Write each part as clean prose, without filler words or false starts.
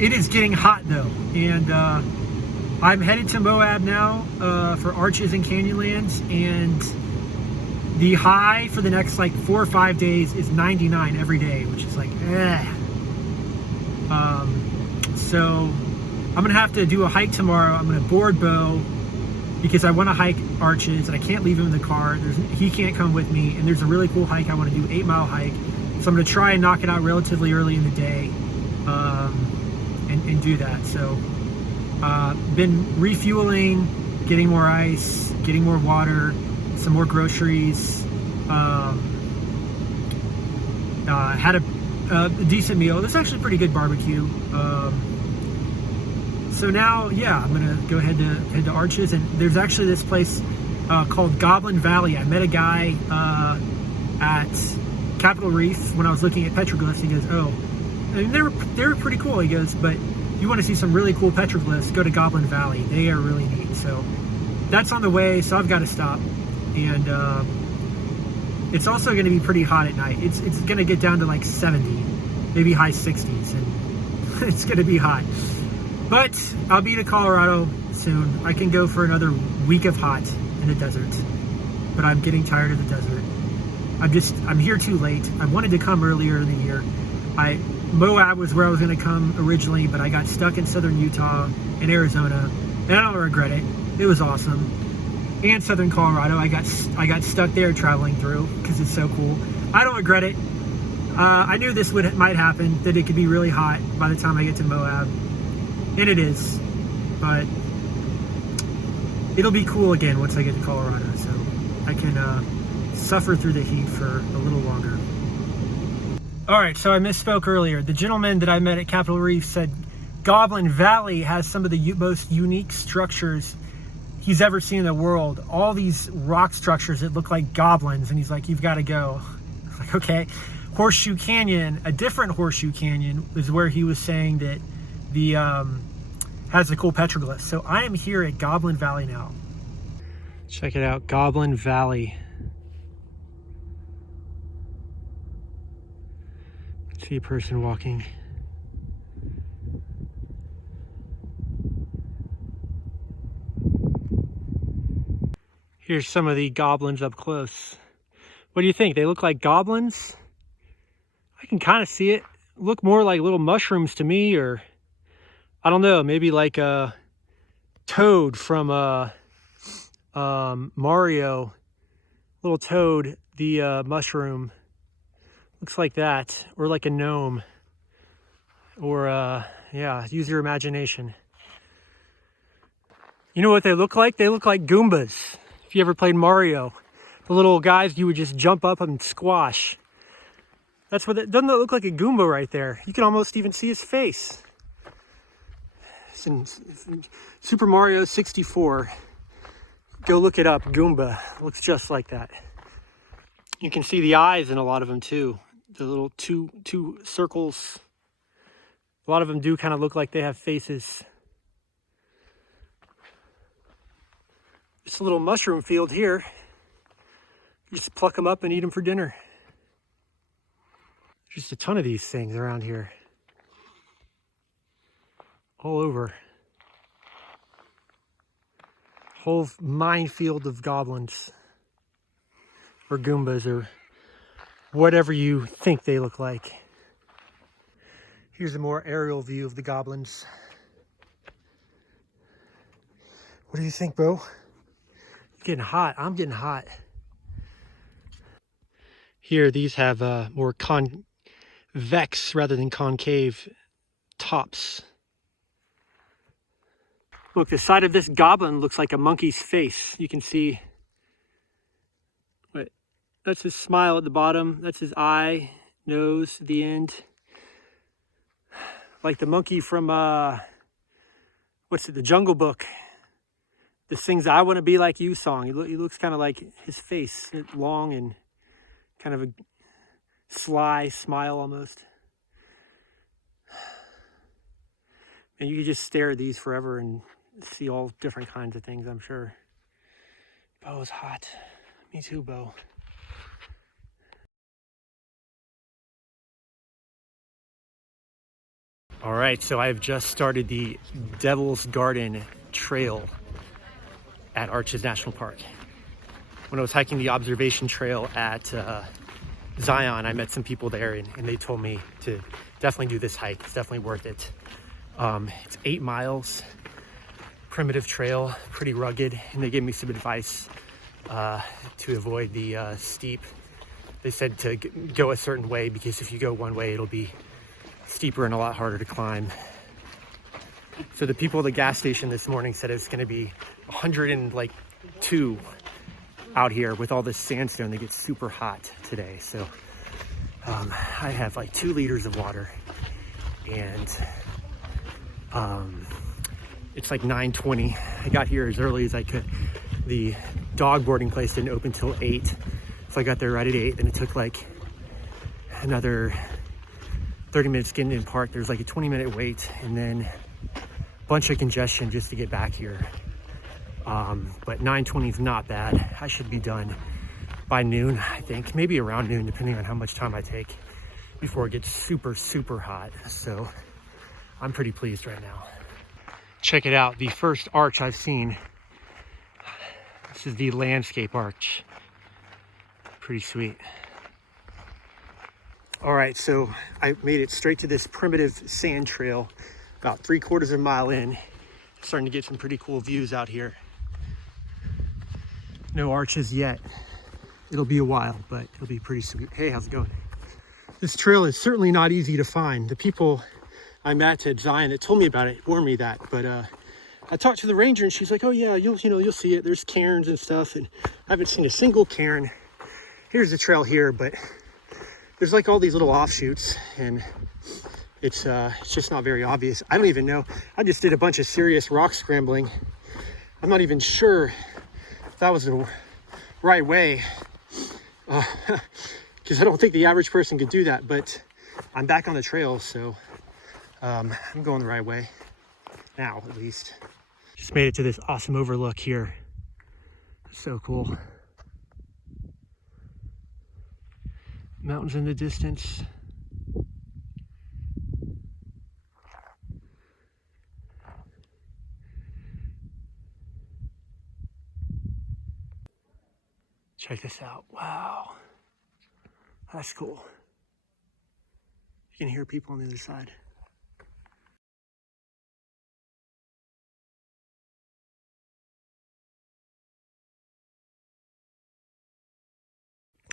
It is getting hot though, and I'm headed to Moab now for Arches and Canyonlands, and the high for the next like 4 or 5 days is 99 every day, which is like, so I'm gonna have to do a hike tomorrow. I'm gonna board Bo because I want to hike Arches and I can't leave him in the car. He can't come with me, and there's a really cool hike I want to do, 8-mile hike. So I'm gonna try and knock it out relatively early in the day, and do that. So been refueling, getting more ice, getting more water, some more groceries. Had a decent meal. It's actually pretty good barbecue. So now, yeah, I'm gonna go head to Arches, and there's actually this place called Goblin Valley. I met a guy at Capitol Reef when I was looking at petroglyphs. He goes, "Oh, and they were pretty cool." He goes, "But you want to see some really cool petroglyphs? Go to Goblin Valley. They are really neat." So that's on the way. So I've got to stop, and it's also going to be pretty hot at night. It's going to get down to like 70, maybe high 60s, and it's going to be hot. But I'll be to Colorado soon. I can go for another week of hot in the desert, but I'm getting tired of the desert. I'm here too late. I wanted to come earlier in the year. Moab was where I was going to come originally, but I got stuck in southern Utah and Arizona, and I don't regret it. It was awesome. And southern Colorado, I got stuck there traveling through because it's so cool. I don't regret it. I knew this might happen, that it could be really hot by the time I get to Moab, and it is. But it'll be cool again once I get to Colorado, so I can suffer through the heat for a little longer. All right, so I misspoke earlier. The gentleman that I met at Capitol Reef said Goblin Valley has some of the most unique structures he's ever seen in the world. All these rock structures that look like goblins, and he's like, "You've got to go." I was like, okay. Horseshoe Canyon, a different Horseshoe Canyon, is where he was saying that the has the cool petroglyphs. So I am here at Goblin Valley now. Check it out, Goblin Valley. See a person walking. Here's some of the goblins up close. What do you think? They look like goblins? I can kind of see it. Look more like little mushrooms to me, or I don't know, maybe like a toad from Mario. Little toad, the mushroom. Looks like that, or like a gnome, or yeah, use your imagination. You know what they look like? They look like Goombas. If you ever played Mario, the little guys you would just jump up and squash. That's what it doesn't that look like a Goomba right there? You can almost even see his face. It's in Super Mario 64. Go look it up. Goomba looks just like that. You can see the eyes in a lot of them too. The little two circles. A lot of them do kind of look like they have faces. It's a little mushroom field here. You just pluck them up and eat them for dinner. There's just a ton of these things around here. All over. Whole minefield of goblins. Or Goombas, or whatever you think they look like. Here's a more aerial view of the goblins. What do you think, Bo? Getting hot. I'm getting hot. Here, these have more convex rather than concave tops. Look, the side of this goblin looks like a monkey's face. You can see, wait, that's his smile at the bottom. That's his eye, nose, the end. Like the monkey from, what's it, The Jungle Book. The sings "I Want to Be Like You" song. He looks kind of like his face, long and kind of a sly smile almost. And you could just stare at these forever and see all different kinds of things, I'm sure. Bo's hot. Me too, Bo. All right, so I've just started the Devil's Garden Trail at Arches National Park. When I was hiking the observation trail at Zion, I met some people there and they told me to definitely do this hike. It's definitely worth it. It's 8 miles, primitive trail, pretty rugged, and they gave me some advice to avoid the steep. They said to go a certain way because if you go one way, it'll be steeper and a lot harder to climb. So the people at the gas station this morning said it's going to be 102 out here with all this sandstone. They get super hot today. So I have like 2 liters of water, and it's like 9:20. I got here as early as I could. The dog boarding place didn't open till 8, so I got there right at 8, and it took like another 30 minutes getting in park. There's like a 20-minute wait and then a bunch of congestion just to get back here. But 9:20 is not bad. I should be done by noon, I think, maybe around noon, depending on how much time I take before it gets super, super hot. So I'm pretty pleased right now. Check it out, the first arch I've seen. This is the landscape arch. Pretty sweet. All right, so I made it straight to this primitive sand trail, about 3/4 of a mile in. Starting to get some pretty cool views out here. No arches yet. It'll be a while, but it'll be pretty sweet. Hey, how's it going? This trail is certainly not easy to find. The people I met at Zion that told me about it warned me that, but I talked to the ranger and she's like, oh yeah, you'll see it. There's cairns and stuff, and I haven't seen a single cairn. Here's the trail here, but there's like all these little offshoots, and it's just not very obvious. I don't even know. I just did a bunch of serious rock scrambling. I'm not even sure if that was the right way, because I don't think the average person could do that, but I'm back on the trail, so I'm going the right way now, at least. Just made it to this awesome overlook here. So cool. Mountains in the distance. Check this out. Wow. That's cool. You can hear people on the other side.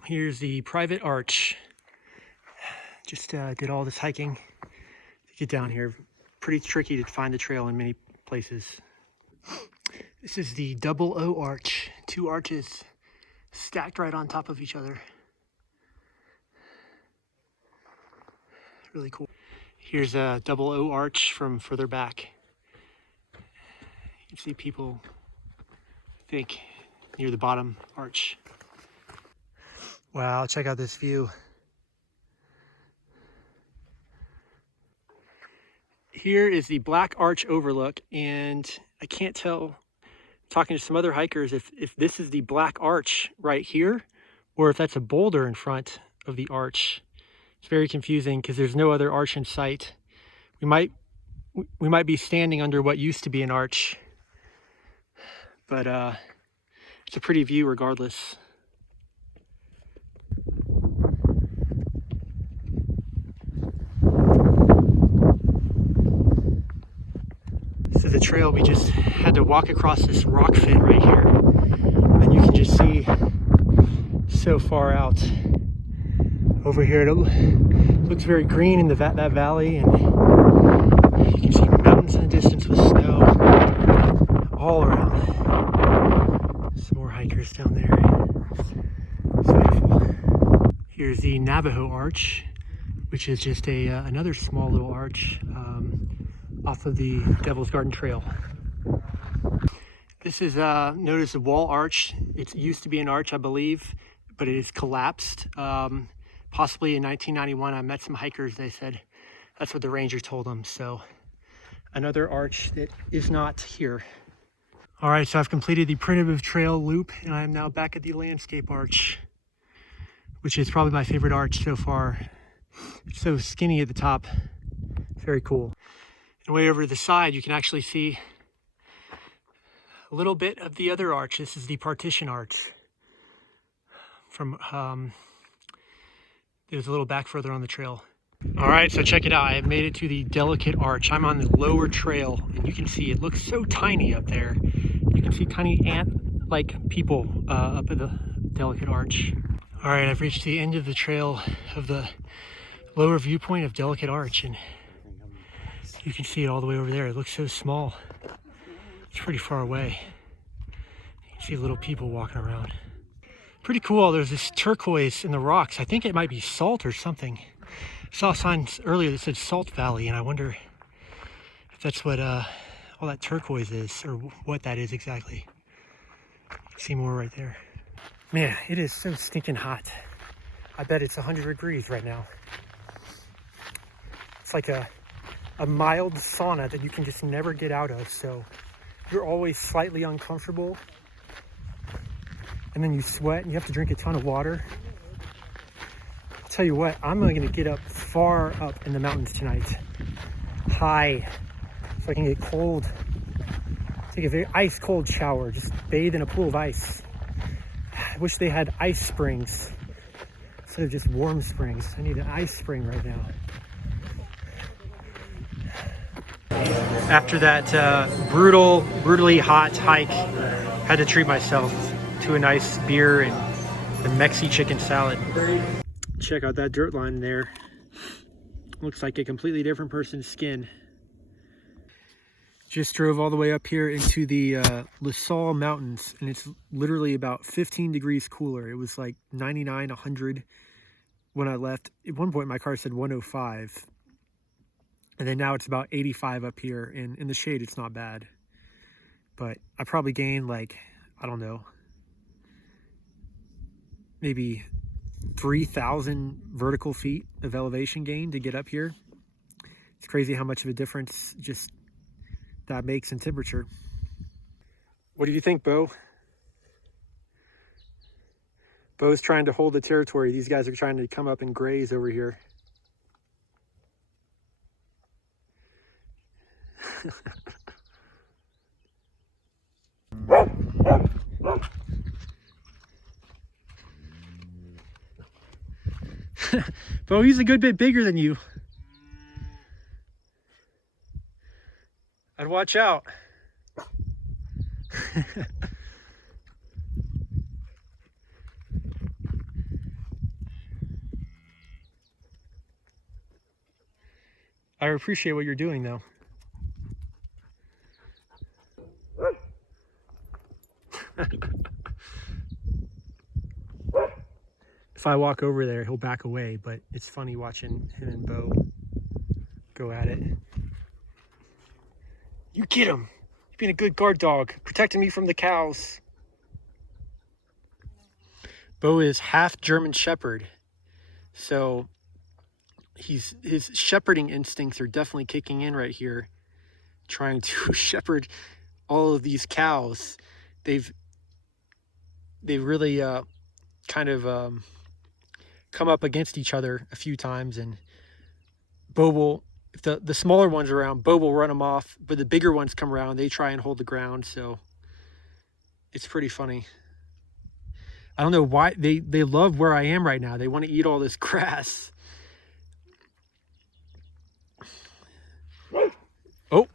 Here's the private arch. Just did all this hiking to get down here. Pretty tricky to find the trail in many places. This is the double O arch. 2 arches stacked right on top of each other. Really cool. Here's a double O arch from further back. You can see people, I think, near the bottom arch. Wow, check out this view. Here is the Black Arch overlook, and I can't tell, talking to some other hikers, if this is the Black Arch right here, or if that's a boulder in front of the arch. It's very confusing because there's no other arch in sight. We might be standing under what used to be an arch, but it's a pretty view regardless. This is a trail we just had to walk across this rock fin right here, and you can just see so far out over here. It looks very green in that valley, and you can see mountains in the distance with snow all around. Some more hikers down there. It's beautiful. Here's the Navajo Arch, which is just another small little arch off of the Devil's Garden Trail. This is known as the Wall Arch. It used to be an arch, I believe, but it has collapsed. Possibly in 1991, I met some hikers. They said that's what the ranger told them. So another arch that is not here. All right, so I've completed the primitive trail loop, and I am now back at the landscape arch, which is probably my favorite arch so far. It's so skinny at the top. Very cool. And way over to the side, you can actually see a little bit of the other arch. This is the partition arch from, it was a little back further on the trail. All right, so check it out. I have made it to the Delicate Arch. I'm on the lower trail, and you can see it looks so tiny up there. You can see tiny ant-like people up at the Delicate Arch. All right, I've reached the end of the trail of the lower viewpoint of Delicate Arch, and you can see it all the way over there. It looks so small. It's pretty far away. You can see little people walking around. Pretty cool. There's this turquoise in the rocks. I think it might be salt or something. I saw signs earlier that said Salt Valley, and I wonder if that's what all that turquoise is, or what that is exactly. See more right there. Man, it is so stinking hot. I bet it's 100 degrees right now. It's like a mild sauna that you can just never get out of, so you're always slightly uncomfortable. And then you sweat and you have to drink a ton of water. I'll tell you what, I'm going to get up far up in the mountains tonight. High, so I can get cold. Take a very ice cold shower, just bathe in a pool of ice. I wish they had ice springs instead of just warm springs. I need an ice spring right now. After that brutally hot hike, had to treat myself to a nice beer and a Mexi chicken salad. Check out that dirt line there. Looks like a completely different person's skin. Just drove all the way up here into the La Salle Mountains, and it's literally about 15 degrees cooler. It was like 99, 100 when I left. At one point my car said 105. And then now it's about 85 up here, and in the shade it's not bad. But I probably gained like, I don't know, maybe 3,000 vertical feet of elevation gain to get up here. It's crazy how much of a difference just that makes in temperature. What do you think, Bo? Bo's trying to hold the territory. These guys are trying to come up and graze over here. Bo, he's a good bit bigger than you. I'd watch out. I appreciate what you're doing, though. If I walk over there, he'll back away, but it's funny watching him and Bo go at it. You get him! You're being a good guard dog, protecting me from the cows. Bo is half German Shepherd, so his shepherding instincts are definitely kicking in right here, trying to shepherd all of these cows. They've really kind of come up against each other a few times, and Bo will, if the smaller ones are around, Bo will run them off, but the bigger ones come around, they try and hold the ground, so it's pretty funny. I don't know why they love where I am right now. They want to eat all this grass. Oh.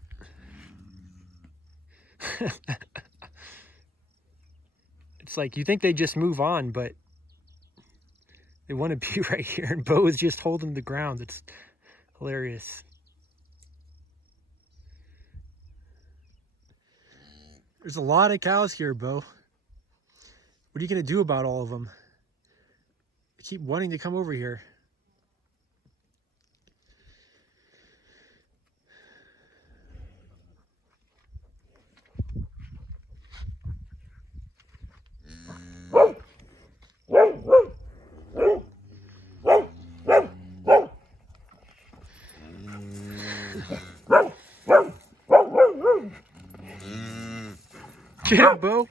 It's like you think they just move on, but they want to be right here, and Bo is just holding the ground. It's hilarious. There's a lot of cows here, Bo. What are you going to do about all of them? They keep wanting to come over here. Yeah, Bo.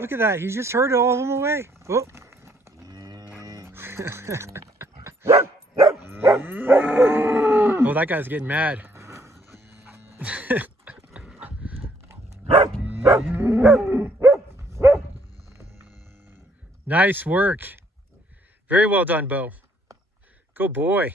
Look at that. He just herded all of them away. Oh. Oh, that guy's getting mad. Nice work. Very well done, Bo. Good boy.